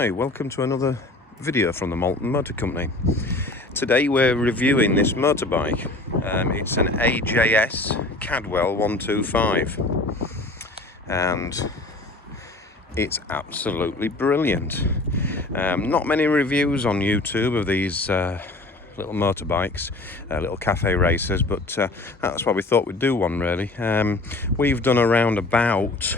Hi, welcome to another video from the Malton Motor Company. Today we're reviewing this motorbike. It's an AJS CADWELL 125 and it's absolutely brilliant. Not many reviews on YouTube of these little motorbikes, little cafe racers, but that's why we thought we'd do one really. We've done around about,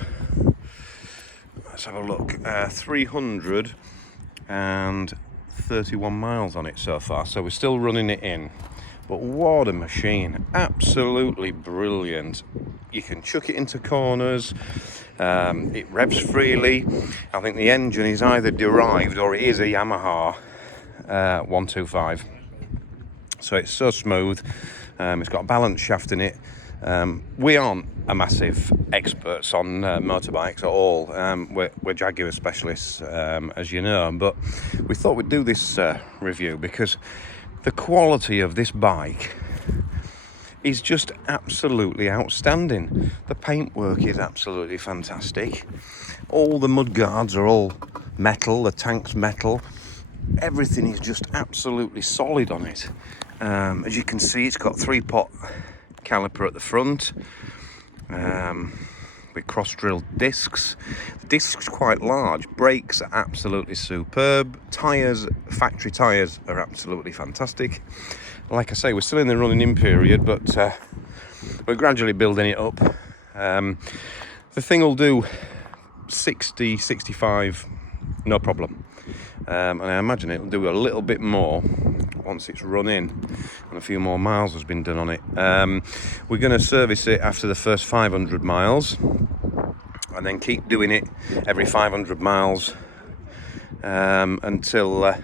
let's have a look, 331 miles on it so far, so we're still running it in. But what a machine, absolutely brilliant. You can chuck it into corners, it revs freely. I think the engine is either derived or it is a Yamaha 125. So it's so smooth, it's got a balance shaft in it. We aren't a massive experts on motorbikes at all. We're Jaguar specialists, as you know, but we thought we'd do this review because the quality of this bike is just absolutely outstanding. The paintwork is absolutely fantastic. All the mudguards are all metal, the tank's metal. Everything is just absolutely solid on it. As you can see, it's got 3-pot caliper at the front with cross-drilled discs. The discs quite large. Brakes are absolutely superb. Tyres, factory tyres, are absolutely fantastic. Like I say, we're still in the running-in period, but we're gradually building it up. The thing will do 60, 65, no problem. And I imagine it'll do a little bit more once it's run in and a few more miles has been done on it. We're going to service it after the first 500 miles and then keep doing it every 500 miles until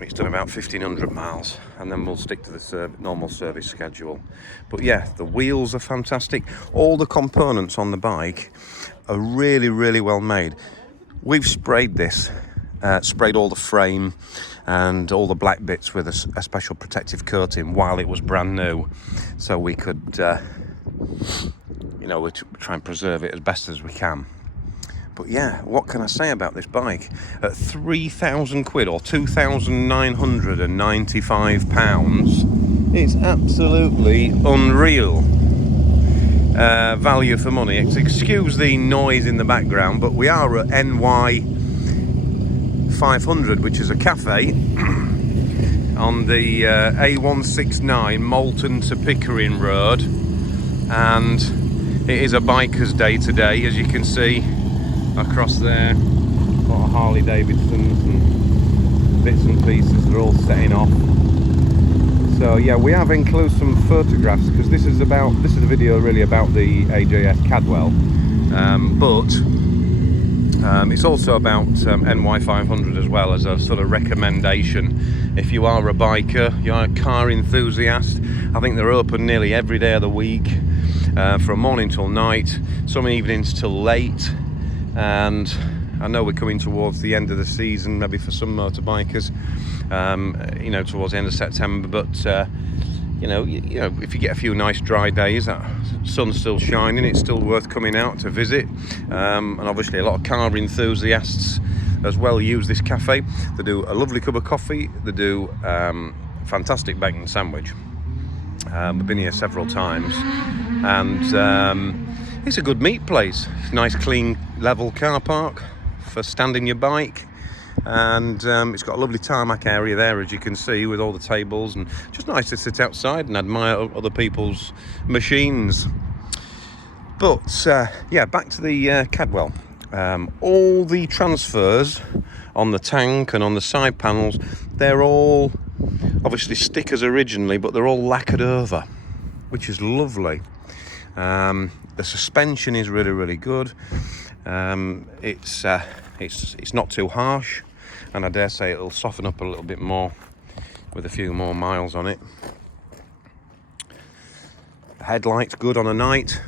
it's done about 1500 miles, and then we'll stick to the normal service schedule. But yeah, the wheels are fantastic. All the components on the bike are really, really well made. We've sprayed this, sprayed all the frame and all the black bits with a special protective coating while it was brand new, so we could, we try and preserve it as best as we can. But yeah, what can I say about this bike? At 3,000 quid or £2,995, it's absolutely unreal. Value for money. Excuse the noise in the background, but we are at NY500, which is a cafe on the A169 Malton to Pickering Road, and it is a biker's day today, as you can see across there. A lot of Harley Davidsons and bits and pieces, they're all setting off. So yeah, we have included some photographs because this is a video really about the AJS CADWELL, but it's also about NY500 as well, as a sort of recommendation. If you are a biker, you're a car enthusiast, I think they're open nearly every day of the week, from morning till night, some evenings till late. And I know we're coming towards the end of the season, maybe for some motorbikers, towards the end of September, but if you get a few nice dry days, that sun's still shining, it's still worth coming out to visit. And obviously a lot of car enthusiasts as well use this cafe. They do a lovely cup of coffee, they do fantastic bacon sandwich. We've been here several times, and it's a good meat place. Nice clean level car park for standing your bike, and it's got a lovely tarmac area there, as you can see, with all the tables, and just nice to sit outside and admire other people's machines. But yeah, back to the CADWELL. All the transfers on the tank and on the side panels, they're all obviously stickers originally, but they're all lacquered over, which is lovely. The suspension is really, really good. It's not too harsh, and I dare say it'll soften up a little bit more with a few more miles on it. The headlight's good on a night.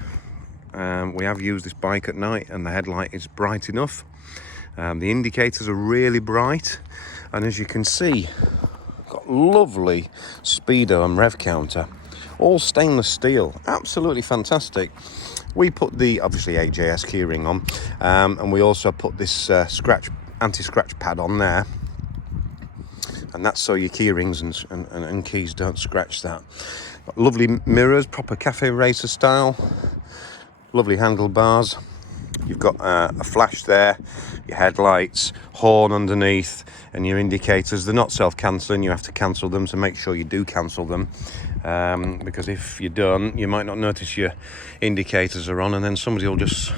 We have used this bike at night and the headlight is bright enough. The indicators are really bright, and as you can see, got lovely speedo and rev counter. all stainless steel, absolutely fantastic. We put the obviously AJS keyring on, and we also put this anti-scratch pad on there, and that's so your key rings and keys don't scratch that. Got lovely mirrors, proper cafe racer style, lovely handlebars. You've got a flash there, your headlights, horn underneath, and your indicators. They're not self-cancelling, you have to cancel them, so make sure you do cancel them, because if you don't, you might not notice your indicators are on, and then somebody will just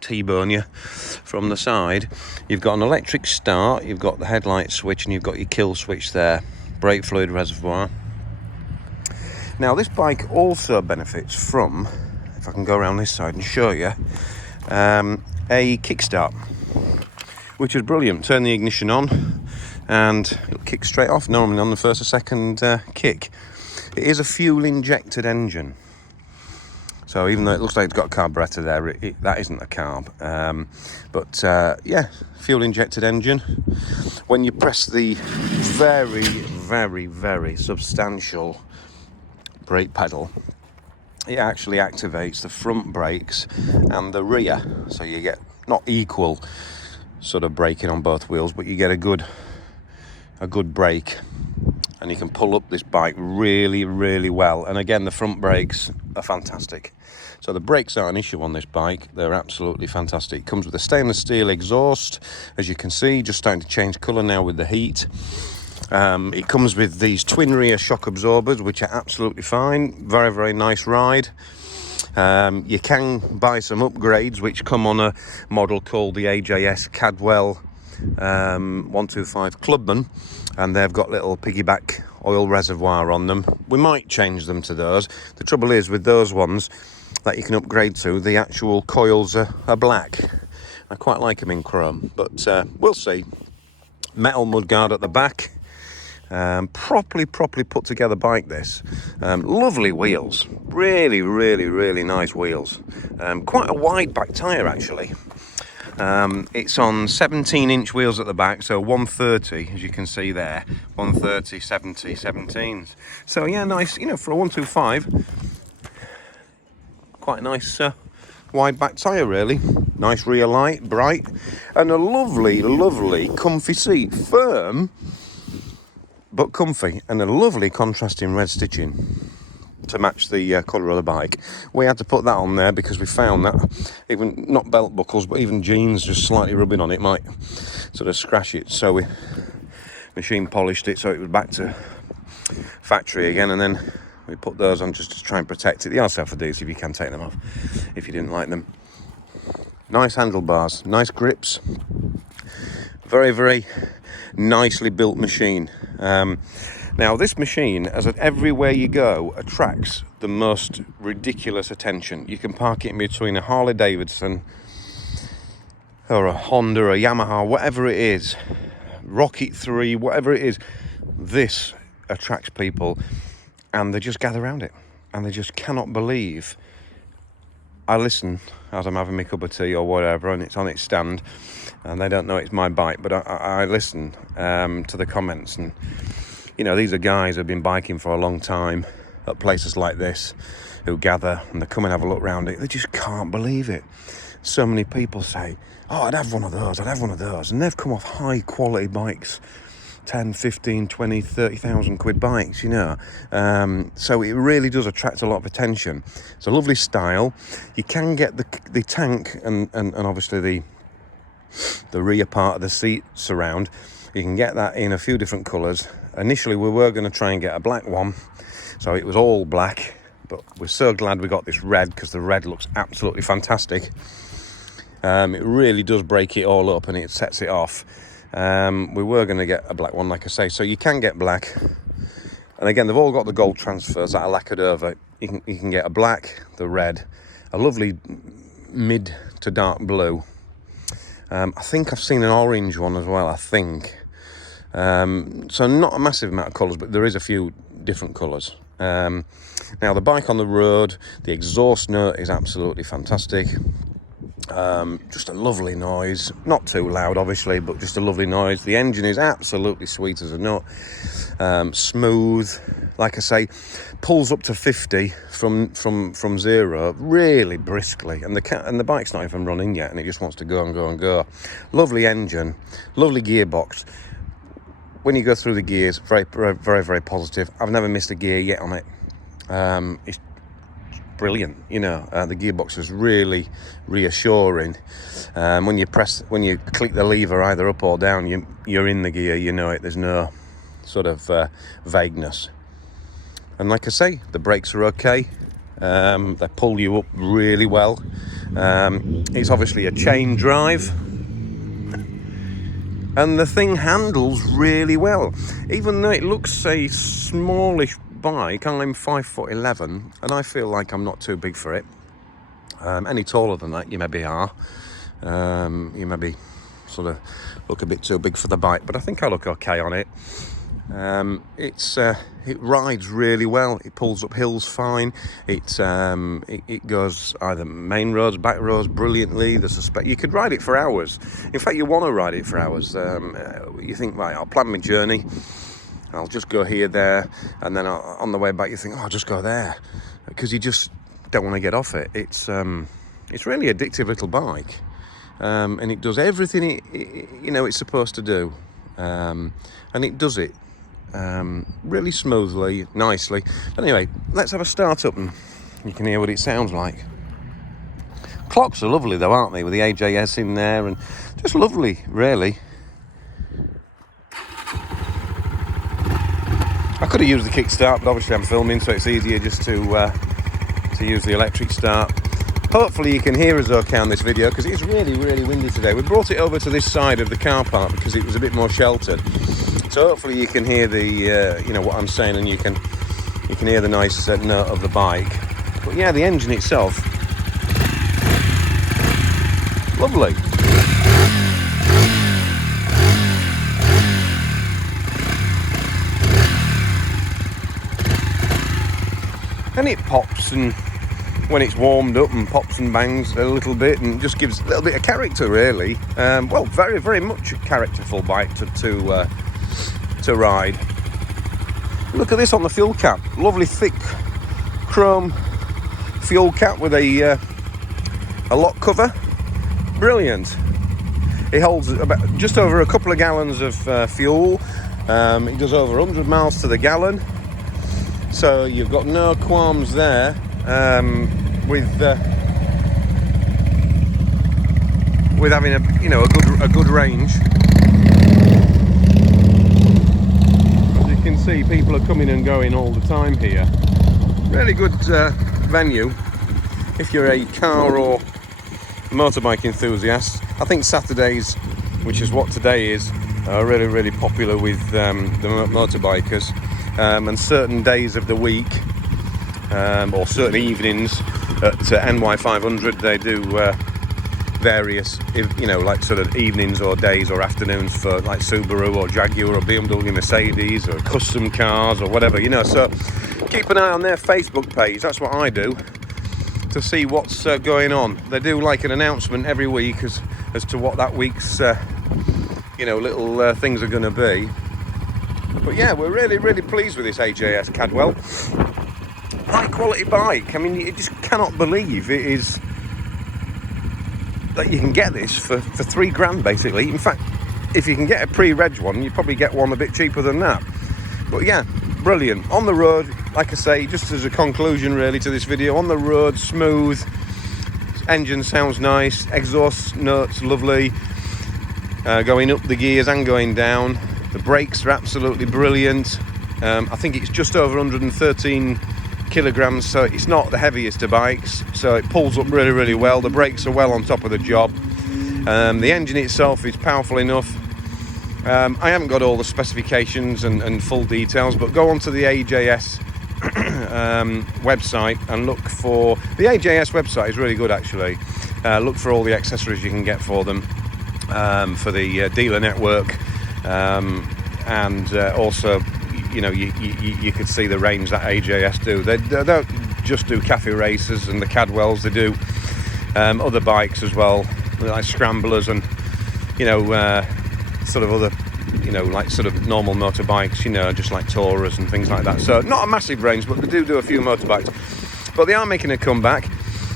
T-bone you from the side. You've got an electric start, you've got the headlight switch, and you've got your kill switch there, brake fluid reservoir. Now this bike also benefits from, if I can go around this side and show you, a kickstart, which is brilliant. Turn the ignition on and it'll kick straight off, normally on the first or second kick. It is a fuel injected engine, so even though it looks like it's got a carburetor there, that isn't a carb, but yeah, fuel injected engine. When you press the very, very, very substantial brake pedal, it actually activates the front brakes and the rear, so you get not equal sort of braking on both wheels, but you get a good brake, and you can pull up this bike really, really well. And again, the front brakes are fantastic, so the brakes aren't an issue on this bike. They're absolutely fantastic. It comes with a stainless steel exhaust, as you can see, just starting to change colour now with the heat. It comes with these twin rear shock absorbers, which are absolutely fine. Very, very nice ride. You can buy some upgrades which come on a model called the AJS CADWELL 125 Clubman, and they've got little piggyback oil reservoir on them. We might change them to those. The trouble is with those ones that you can upgrade to, the actual coils are black. I quite like them in chrome, but we'll see. Metal mudguard at the back. Properly put together bike this. Lovely wheels, really, really, really nice wheels. Quite a wide back tyre actually. It's on 17-inch wheels at the back, so 130, as you can see there, 130, 70, 17s. So yeah, nice, you know, for a 125, quite a nice wide back tyre really. Nice rear light, bright, and a lovely, lovely comfy seat. Firm, but comfy, and a lovely contrasting red stitching to match the colour of the bike. We had to put that on there because we found that even, not belt buckles, but even jeans just slightly rubbing on it might sort of scratch it. So we machine polished it so it was back to factory again, and then we put those on just to try and protect it. They are self-adhesive, you can take them off if you didn't like them. Nice handlebars, nice grips, very, very nicely built machine. Now this machine, as at everywhere you go, attracts the most ridiculous attention. You can park it in between a Harley Davidson or a Honda or a Yamaha, whatever it is, Rocket 3, whatever it is. This attracts people, and they just gather around it, and they just cannot believe. I listen as I'm having my cup of tea or whatever, and it's on its stand, and they don't know it's my bike, but I listen to the comments. And you know, these are guys who've been biking for a long time at places like this, who gather and they come and have a look around it. They just can't believe it. So many people say, oh, I'd have one of those, I'd have one of those, and they've come off high quality bikes, 10, 15, 20, 30,000 quid bikes, you know. So it really does attract a lot of attention. It's a lovely style. You can get the tank and obviously the rear part of the seat surround. You can get that in a few different colours. Initially we were going to try and get a black one, so it was all black, but we're so glad we got this red, because the red looks absolutely fantastic. It really does break it all up and it sets it off. We were going to get a black one, like I say, so you can get black. And again, they've all got the gold transfers that are lacquered over. You can get a black, the red, a lovely mid to dark blue. I think I've seen an orange one as well, I think. So not a massive amount of colours, but there is a few different colours. Now the bike on the road, the exhaust note is absolutely fantastic. Just a lovely noise, not too loud obviously, but just a lovely noise. The engine is absolutely sweet as a nut, smooth, like I say, pulls up to 50 from 0 really briskly, and the bike's not even running yet, and it just wants to go and go and go. Lovely engine, lovely gearbox. When you go through the gears, very, very, very, very positive. I've never missed a gear yet on it. It's brilliant, you know. The gearbox is really reassuring. When you click the lever either up or down, you're in the gear, you know it. There's no sort of vagueness. And like I say, the brakes are okay. They pull you up really well. It's obviously a chain drive, and the thing handles really well. Even though it looks a smallish bike, I'm 5'11", and I feel like I'm not too big for it. Any taller than that, you maybe are. You maybe sort of look a bit too big for the bike, but I think I look okay on it. It rides really well. It pulls up hills fine. It goes either main roads, back roads brilliantly. You could ride it for hours. In fact, you want to ride it for hours. You think, right, I'll plan my journey. I'll just go here, there, and then on the way back you think, oh, I'll just go there, because you just don't want to get off it. It's really addictive little bike, and it does everything it's supposed to do, and it does it really smoothly, nicely. But anyway, let's have a start up and you can hear what it sounds like. Clocks are lovely though, aren't they, with the AJS in there, and just lovely, really. I could have used the kickstart, but obviously I'm filming, so it's easier just to use the electric start. Hopefully you can hear us okay on this video, because it's really, really windy today. We brought it over to this side of the car park because it was a bit more sheltered. So hopefully you can hear the, what I'm saying, and you can hear the nice note of the bike. But yeah, the engine itself, lovely. And it pops, and when it's warmed up, and pops and bangs a little bit, and just gives a little bit of character, really. Well, very, very much a characterful bike to ride. Look at this on the fuel cap. Lovely thick chrome fuel cap with a lock cover. Brilliant. It holds about just over a couple of gallons of fuel. It does over 100 miles to the gallon. So you've got no qualms there with having a good range. As you can see, people are coming and going all the time here. Really good venue if you're a car or motorbike enthusiast. I think Saturdays, which is what today is, are really, really popular with the motorbikers. And certain days of the week, or certain evenings at NY500, they do various, like sort of evenings or days or afternoons for like Subaru or Jaguar or BMW, Mercedes or custom cars or whatever, So keep an eye on their Facebook page. That's what I do, to see what's going on. They do like an announcement every week as to what that week's little things are going to be. But yeah, we're really, really pleased with this AJS Cadwell. High quality bike. I mean, you just cannot believe it is that you can get this for £3,000 basically. In fact, if you can get a pre-reg one, you probably get one a bit cheaper than that. But yeah, brilliant. On the road, like I say, just as a conclusion really to this video, on the road, smooth. Engine sounds nice. Exhaust notes lovely. Going up the gears and going down. The brakes are absolutely brilliant. I think it's just over 113 kilograms, so it's not the heaviest of bikes, so it pulls up really, really well. The brakes are well on top of the job. The engine itself is powerful enough. I haven't got all the specifications and full details, but go onto the AJS website and look for... The AJS website is really good, actually. Look for all the accessories you can get for them, for the dealer network. And also, you could see the range that AJS do. They don't just do cafe racers and the Cadwells. They do other bikes as well, like scramblers and sort of other you know, like sort of normal motorbikes, you know, just like Taurus and things like that. So not a massive range, but they do a few motorbikes. But they are making a comeback.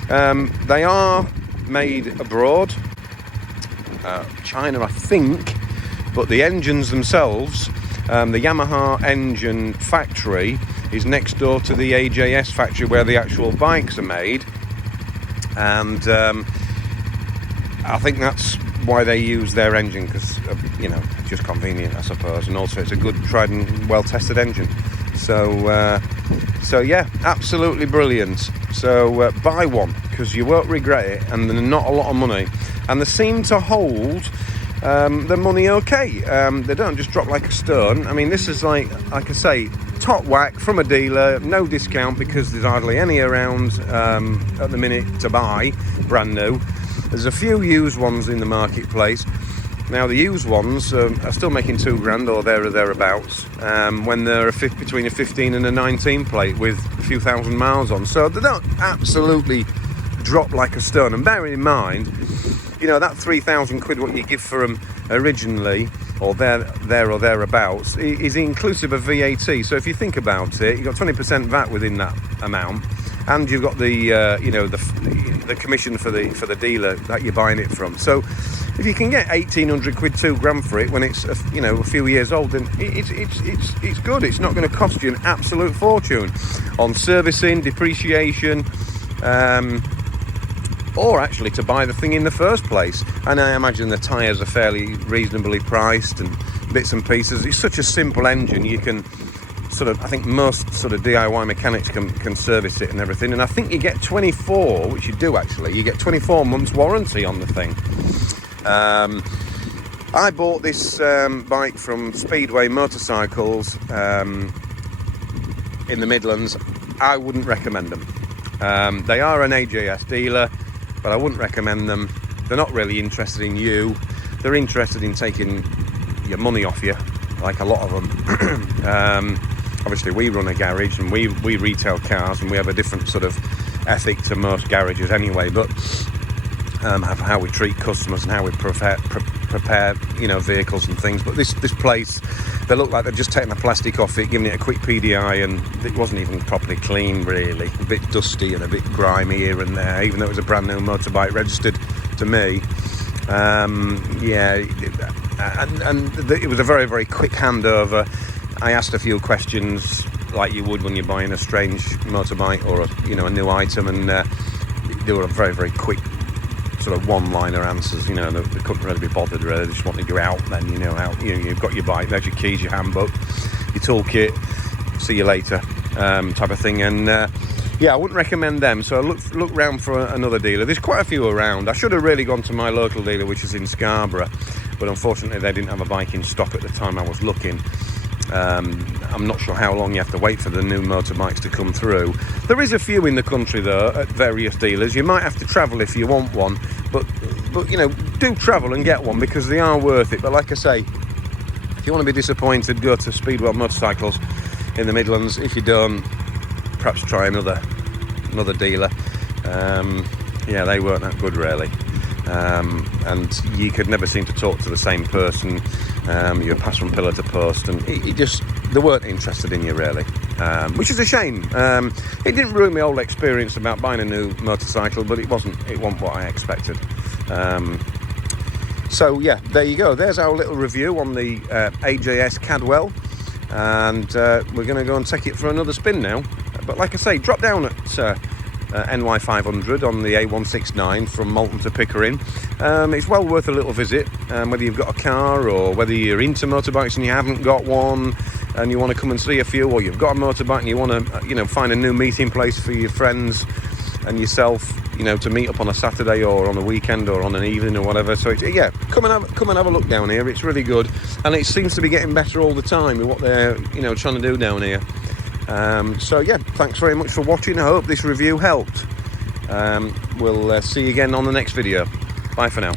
They are made abroad, China I think, but the engines themselves, the Yamaha engine factory is next door to the AJS factory where the actual bikes are made, and I think that's why they use their engine, because you know, just convenient, I suppose, and also it's a good, tried and well tested engine. So yeah, absolutely brilliant. So buy one, because you won't regret it, and they're not a lot of money, and they seem to hold the money okay. They don't just drop like a stone. I mean, this is like I say, top whack from a dealer, no discount, because there's hardly any around at the minute to buy brand new. There's a few used ones in the marketplace. Now the used ones are still making £2,000 or there or thereabouts, when they're between a 15 and a 19 plate with a few thousand miles on. So they don't absolutely drop like a stone. And bearing in mind, you know, that 3,000 quid what you give for them originally, or there or thereabouts, is inclusive of VAT. So if you think about it, you've got 20% VAT within that amount, and you've got the you know, the commission for the dealer that you're buying it from. So if you can get 1,800 quid, £2,000 for it when it's you know, a few years old, then it's good. It's not going to cost you an absolute fortune on servicing, depreciation, or actually to buy the thing in the first place. And I imagine the tyres are fairly reasonably priced and bits and pieces. It's such a simple engine, you can sort of, I think most sort of DIY mechanics can service it and everything. And I think you get 24, which you do actually, you get 24 months warranty on the thing. I bought this bike from Speedway Motorcycles in the Midlands. I wouldn't recommend them. They are an AJS dealer, but I wouldn't recommend them. They're not really interested in you. They're interested in taking your money off you, like a lot of them. Obviously we run a garage and we retail cars, and we have a different sort of ethic to most garages anyway, but how we treat customers and how we prepare you know, vehicles and things. But this place, they look like they've just taken the plastic off it, giving it a quick PDI, and it wasn't even properly clean really. A bit dusty and a bit grimy here and there, even though it was a brand new motorbike registered to me. Yeah, and it was a very, very quick handover. I asked a few questions like you would when you're buying a strange motorbike or a new item, and they were a very, very quick sort of one-liner answers. You know, they couldn't really be bothered really. They just wanted you out, then you've got your bike, there's your keys, your handbook, your toolkit, see you later type of thing. And yeah, I wouldn't recommend them. So I look round for another dealer. There's quite a few around. I should have really gone to my local dealer, which is in Scarborough, but unfortunately they didn't have a bike in stock at the time I was looking. I'm not sure how long you have to wait for the new motorbikes to come through. There is a few in the country though at various dealers. You might have to travel if you want one, but you know, do travel and get one, because they are worth it. But like I say, if you want to be disappointed, go to Speedwell Motorcycles in the Midlands. If you don't, perhaps try another dealer. Yeah, they weren't that good really. And you could never seem to talk to the same person. You pass from pillar to post, and they weren't interested in you really, which is a shame. It didn't ruin my whole experience about buying a new motorcycle, but it wasn't what I expected. So yeah, there you go. There's our little review on the AJS Cadwell, and we're going to go and take it for another spin now. But like I say, drop down at NY500 on the A169 from Malton to Pickering. It's well worth a little visit, whether you've got a car or whether you're into motorbikes and you haven't got one and you want to come and see a few, or you've got a motorbike and you want to find a new meeting place for your friends and yourself, to meet up on a Saturday or on a weekend or on an evening or whatever. So yeah, come and have a look down here. It's really good, and it seems to be getting better all the time with what they're trying to do down here. So yeah, thanks very much for watching. I hope this review helped. We'll see you again on the next video. Bye for now.